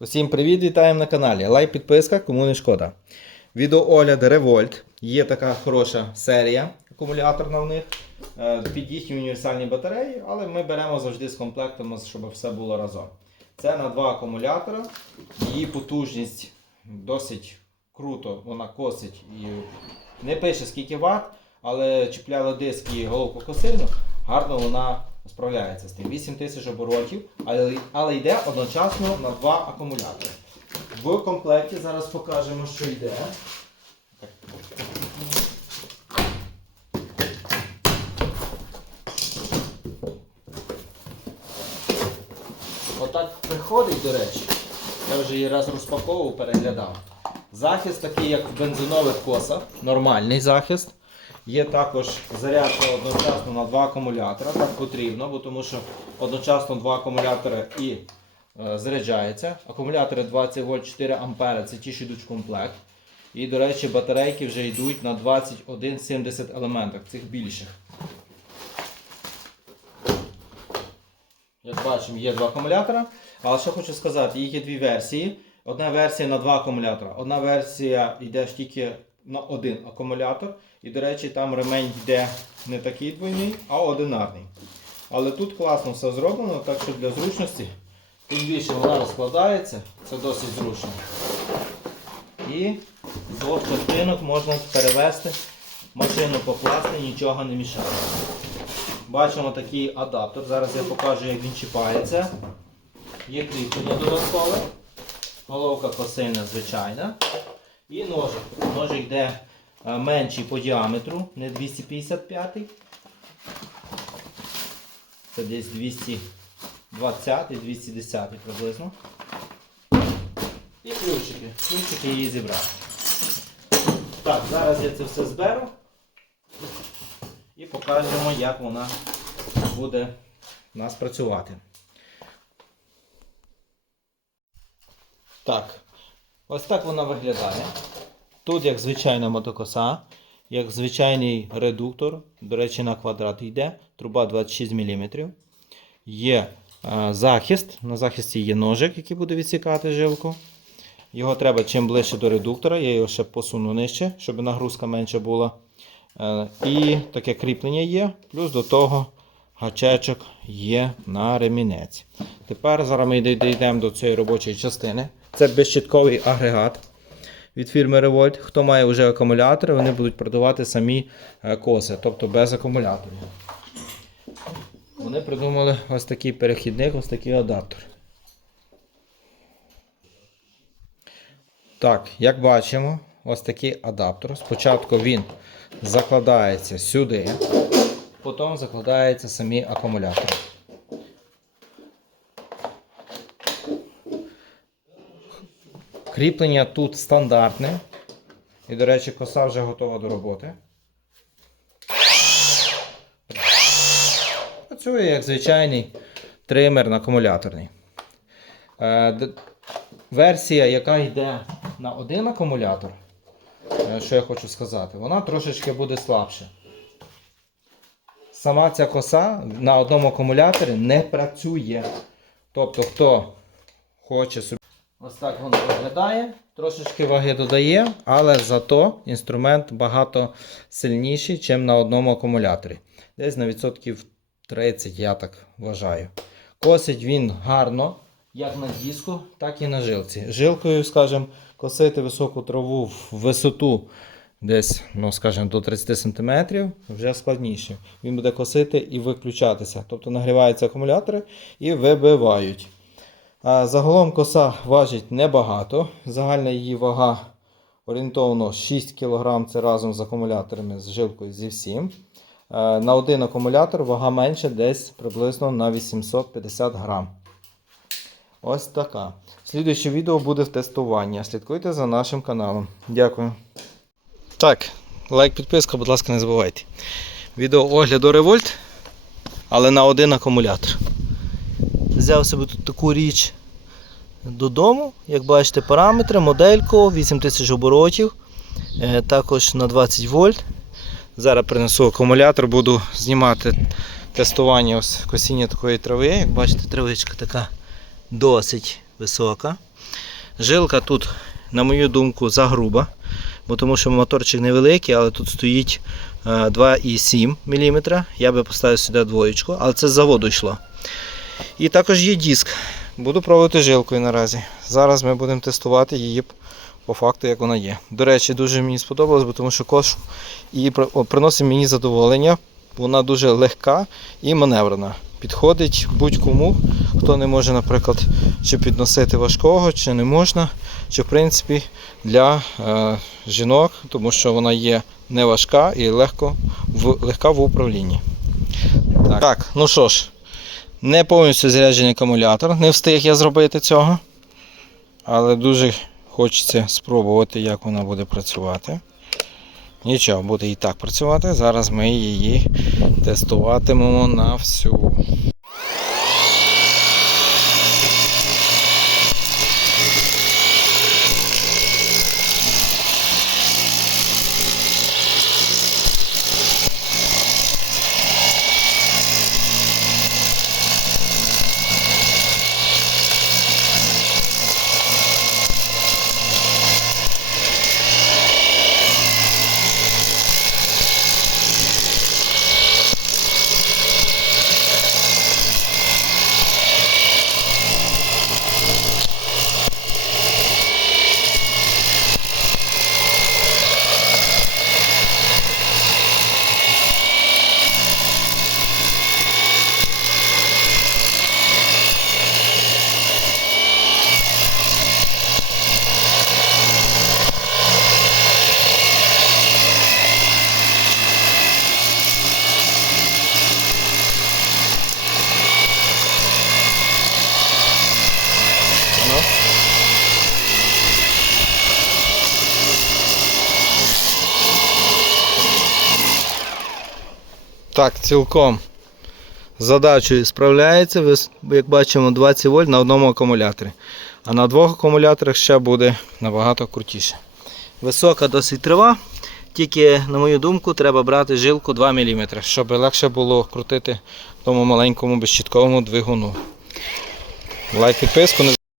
Усім привіт, вітаємо на каналі. Лайк, підписка, кому не шкода. Відеоогляд Revolt. Є така хороша серія акумуляторна в них. е, Під їхні універсальні батареї, але ми беремо завжди з комплектом, щоб все було разом. Це на два акумулятора. Її потужність досить круто, вона косить і не пише скільки ватт, але чіпляли диск і головку косильну, гарно вона справляється з тим. 8000 оборотів, але, але йде одночасно на два акумулятори. В комплекті зараз покажемо, що йде. Отак приходить, до речі. Я вже її раз розпаковував, переглядав. Захист такий, як в бензинових косах, нормальний захист. Є також зарядка одночасно на два акумулятора. Так потрібно, бо тому що одночасно два акумулятори і е, заряджаються. Акумулятори 20 вольт 4 ампера це ті, що йдуть в комплект. І, до речі, батарейки вже йдуть на 2170 елементах, цих більших. Як бачимо, є два акумулятора. Але що хочу сказати, їх є дві версії. Одна версія на два акумулятора. Одна версія йде ж тільки на один акумулятор. І, до речі, там ремень йде не такий двойний, а одинарний. Але тут класно все зроблено, так що для зручності, тим більше вона розкладається, це досить зручно. І з двох частинок можна перевести, машину покласти, нічого не мішає. Бачимо такий адаптер. Зараз я покажу, як він чіпається. Є кріплення додаткове. Головка косильна звичайна. І ножик. Ножик йде е, менший по діаметру, не 255. Це десь 220-210 приблизно. І ключики. Ключики її зібрати. Так, зараз я це все зберу і покажемо, як вона буде у нас працювати. Так, ось так вона виглядає. Тут як звичайна мотокоса, як звичайний редуктор, до речі, на квадрат йде, труба 26 мм. Є е, захист. На захисті є ножик, який буде відсікати жилку. Його треба чим ближче до редуктора, я його ще посуну нижче, щоб нагрузка менша була. Е, І таке кріплення є, плюс до того гачечок є на ремінець. Тепер зараз ми дійдемо до цієї робочої частини. Це безщитковий агрегат від фірми Revolt. Хто має вже акумулятори, вони будуть продавати самі е, коси, тобто без акумуляторів. Вони придумали ось такий перехідник, ось такий адаптер. Так, як бачимо, ось такий адаптер. Спочатку він закладається сюди, потім закладаються самі акумулятори. Кріплення тут стандартне. І, до речі, коса вже готова до роботи. Працює як звичайний тример на акумуляторний. Е, Версія, яка йде на один акумулятор, е, що я хочу сказати, вона трошечки буде слабша. Сама ця коса на одному акумуляторі не працює. Тобто, хто хоче собі. Ось так воно виглядає. Трошечки ваги додає, але зато інструмент багато сильніший, ніж на одному акумуляторі. Десь на відсотків 30, я так вважаю. Косить він гарно, як на диску, так і на жилці. Жилкою, скажімо, косити високу траву в висоту десь, ну, скажімо, до 30 см вже складніше. Він буде косити і виключатися. Тобто нагріваються акумулятори і вибивають. Загалом коса важить небагато. Загальна її вага орієнтовно 6 кг це разом з акумуляторами, з жилкою зі всім. Е, На один акумулятор вага менше десь приблизно на 850 грам. Ось така. Слідуюче відео буде в тестуванні. Слідкуйте за нашим каналом. Дякую. Так, лайк, підписка, будь ласка, не забувайте. Відео огляду револьт, але на один акумулятор. Взяв собі тут таку річ додому. Як бачите, параметри, модельку, 8000 оборотів, е, також на 20 вольт. Зараз принесу акумулятор, буду знімати тестування ось косіння такої трави. Як бачите, травичка така досить висока. Жилка тут, на мою думку, загруба, бо тому що моторчик невеликий, але тут стоїть е, 2,7 мм. Я би поставив сюди двоєчку, але це з заводу йшло. І також є диск. Буду пробувати жилкою наразі. Зараз ми будемо тестувати її по факту, як вона є. До речі, дуже мені сподобалось, бо тому що кош і приносить мені задоволення. Вона дуже легка і маневрена. Підходить будь-кому, хто не може, наприклад, чи підносити важкого, чи не можна, чи в принципі для е, жінок, тому що вона є не важка і легко в, легка в управлінні. Так. так, ну що ж, не повністю заряджений акумулятор. Не встиг я зробити цього. Але дуже хочеться спробувати, як вона буде працювати. Нічого, буде і так працювати. Зараз ми її тестуватимемо на всю. Ну. Так, цілком з задачею справляється. Ви, як бачимо, 20 вольт на одному акумуляторі. А на двох акумуляторах ще буде набагато крутіше. Висока досить трива. Тільки, на мою думку, треба брати жилку 2 мм, щоб легше було крутити тому маленькому безщітковому двигуну. Лайк, підписку.